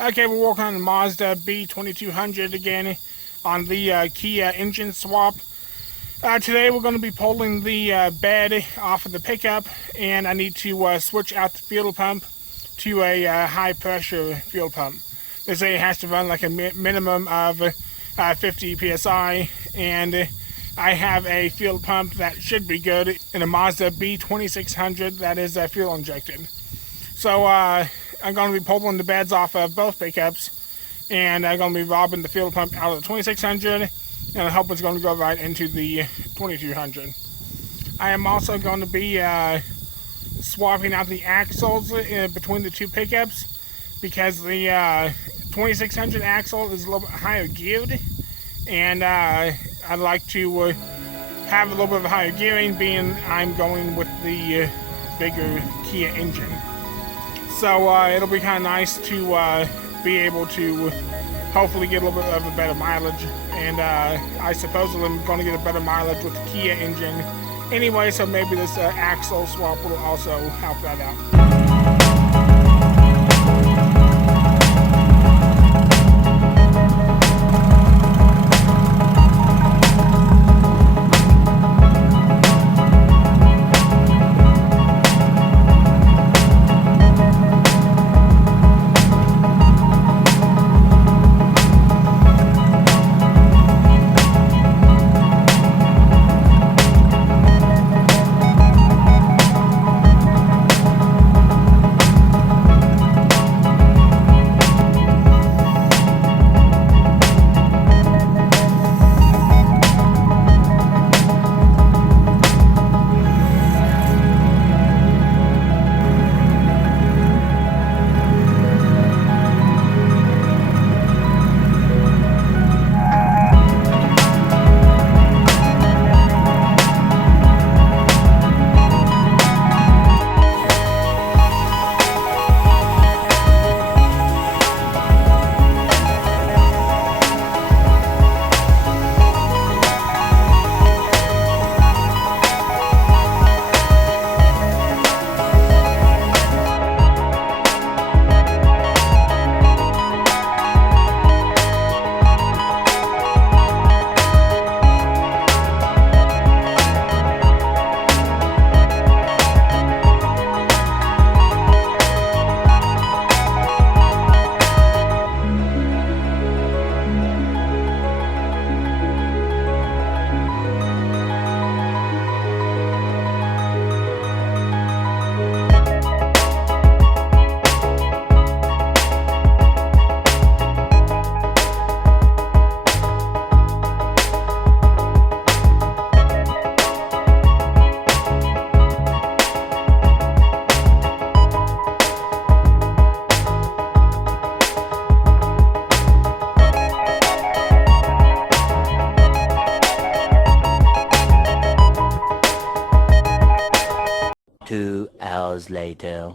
Okay, we're working on the Mazda B2200 again on the Kia engine swap. Today we're going to be pulling the bed off of the pickup, and I need to switch out the fuel pump to a high pressure fuel pump. They say it has to run like a minimum of 50 psi, and I have a fuel pump that should be good in a Mazda B2600 that is fuel injected. So I'm going to be pulling the beds off of both pickups, and I'm going to be robbing the fuel pump out of the 2600, and I hope it's going to go right into the 2200. I am also going to be swapping out the axles between the two pickups, because the 2600 axle is a little bit higher geared, and I'd like to have a little bit of higher gearing, being I'm going with the bigger Kia engine. So it'll be kind of nice to be able to hopefully get a little bit of a better mileage, and I suppose I'm going to get a better mileage with the Kia engine anyway, so maybe this axle swap will also help that out. Two hours later.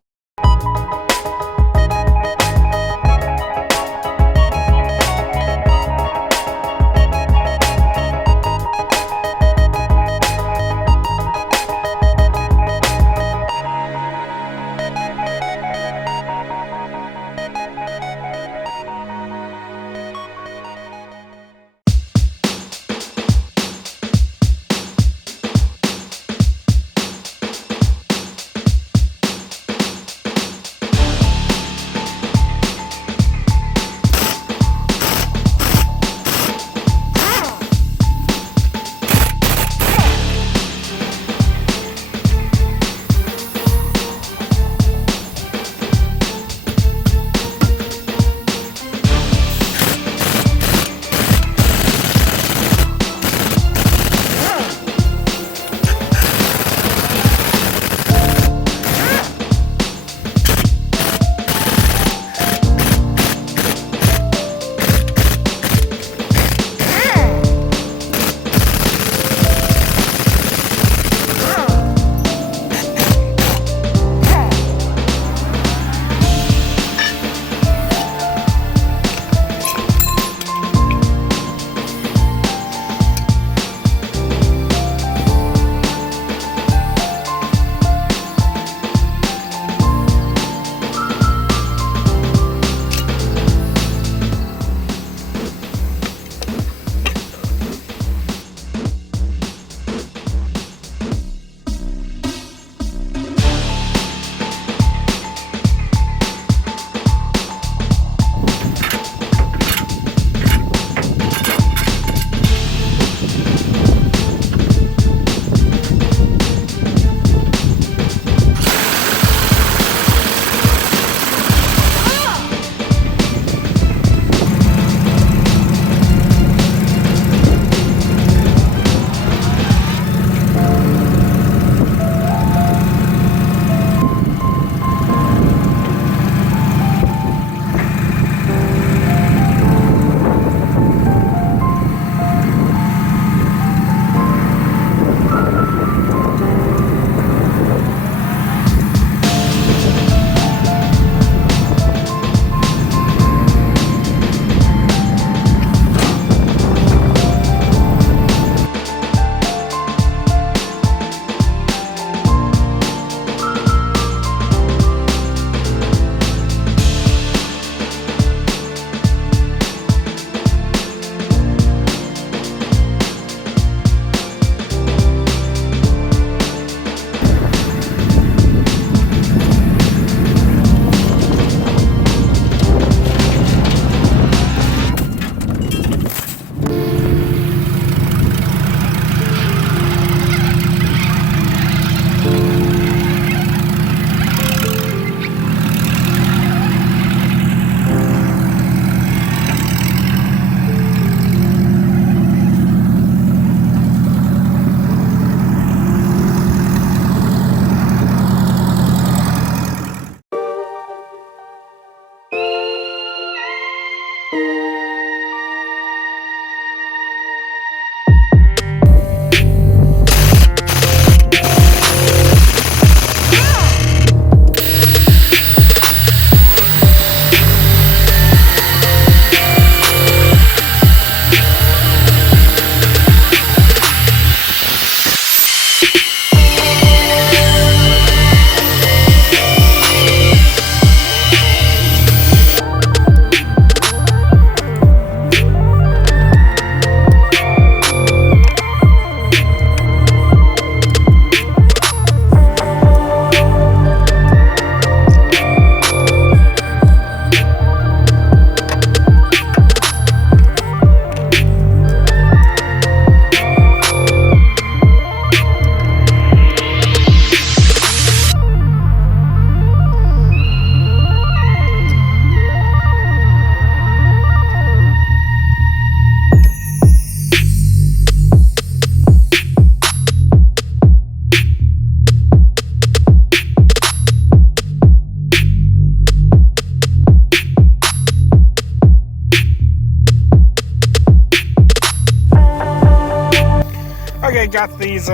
got these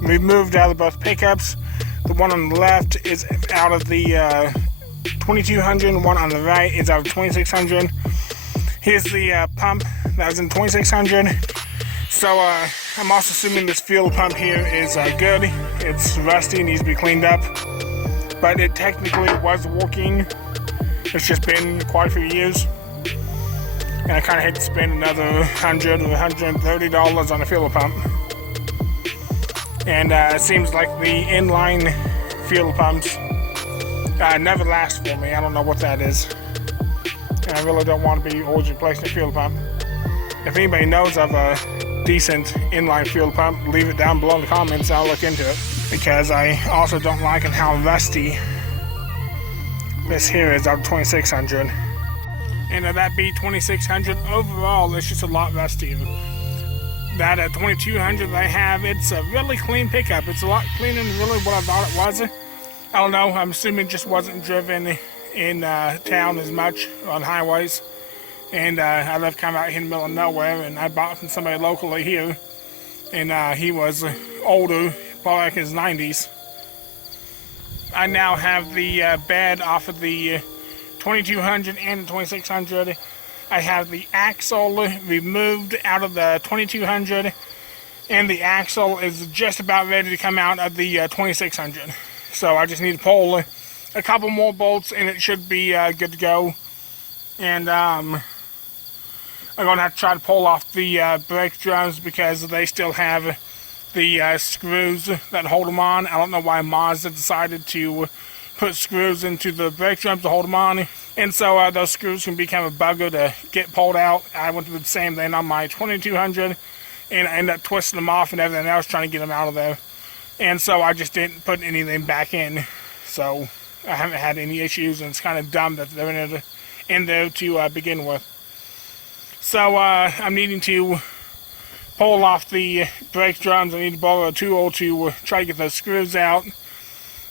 removed out of both pickups. The one on the left is out of the 2200, and one on the right is out of 2600. Here's the pump that was in 2600. So I'm also assuming this fuel pump here is good. It's rusty, needs to be cleaned up, but it technically was working. It's just been quite a few years, and I kind of hate to spend another $100 or $130 on a fuel pump. And it seems like the inline fuel pumps never last for me. I don't know what that is, and I really don't want to be always replacing a fuel pump. If anybody knows of a decent inline fuel pump, leave it down below in the comments and I'll look into it, because I also don't like how rusty this here is out of 2600. And that B2200 overall is just a lot rustier. That 2200 that I have, it's a really clean pickup. It's a lot cleaner than really what I thought it was. I don't know, I'm assuming it just wasn't driven in town as much on highways. And I live kind of out here in the middle of nowhere, and I bought from somebody locally here. And he was older, probably like in his 90s. I now have the bed off of the 2200 and the 2600. I have the axle removed out of the 2200, and the axle is just about ready to come out of the 2600. So I just need to pull a couple more bolts and it should be good to go. And I'm going to have to try to pull off the brake drums, because they still have the screws that hold them on. I don't know why Mazda decided to put screws into the brake drums to hold them on. And so those screws can be kind of a bugger to get pulled out. I went through the same thing on my 2200, and I ended up twisting them off and everything else trying to get them out of there. And so I just didn't put anything back in. So I haven't had any issues, and it's kind of dumb that they're in there to begin with. So I'm needing to pull off the brake drums. I need to borrow a tool to try to get those screws out.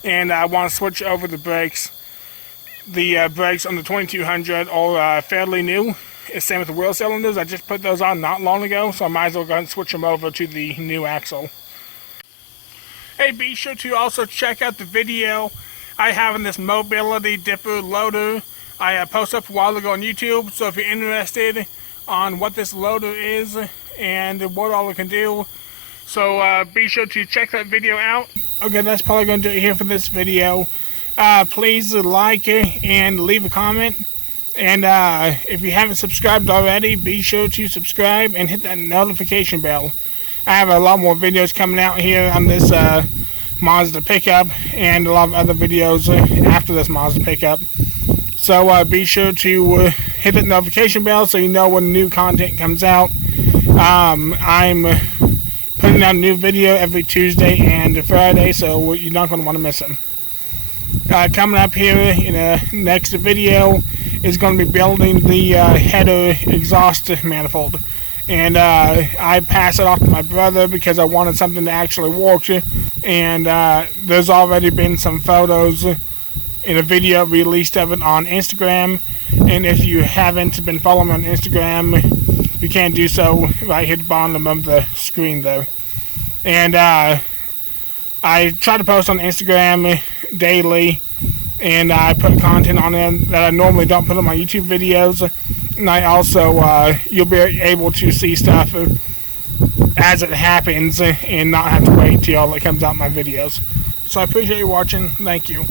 And I want to switch over the brakes. The brakes on the 2200 are fairly new. It's same with the wheel cylinders. I just put those on not long ago, so I might as well go and switch them over to the new axle. Hey, be sure to also check out the video I have in this mobility dipper loader. I posted up a while ago on YouTube, so if you're interested on what this loader is and what all it can do, so be sure to check that video out. Okay, that's probably going to do it here for this video. Please like and leave a comment. And if you haven't subscribed already, be sure to subscribe and hit that notification bell. I have a lot more videos coming out here on this Mazda pickup, and a lot of other videos after this Mazda pickup. So be sure to hit that notification bell so you know when new content comes out. I'm putting out a new video every Tuesday and Friday, so you're not going to want to miss them. Coming up here in the next video is going to be building the header exhaust manifold. And I passed it off to my brother because I wanted something to actually work. And there's already been some photos in a video released of it on Instagram. And if you haven't been following me on Instagram, you can do so right here at the bottom of the screen there. And I try to post on Instagram daily, and I put content on there that I normally don't put on my YouTube videos. And I also, you'll be able to see stuff as it happens and not have to wait till it comes out in my videos. So I appreciate you watching. Thank you.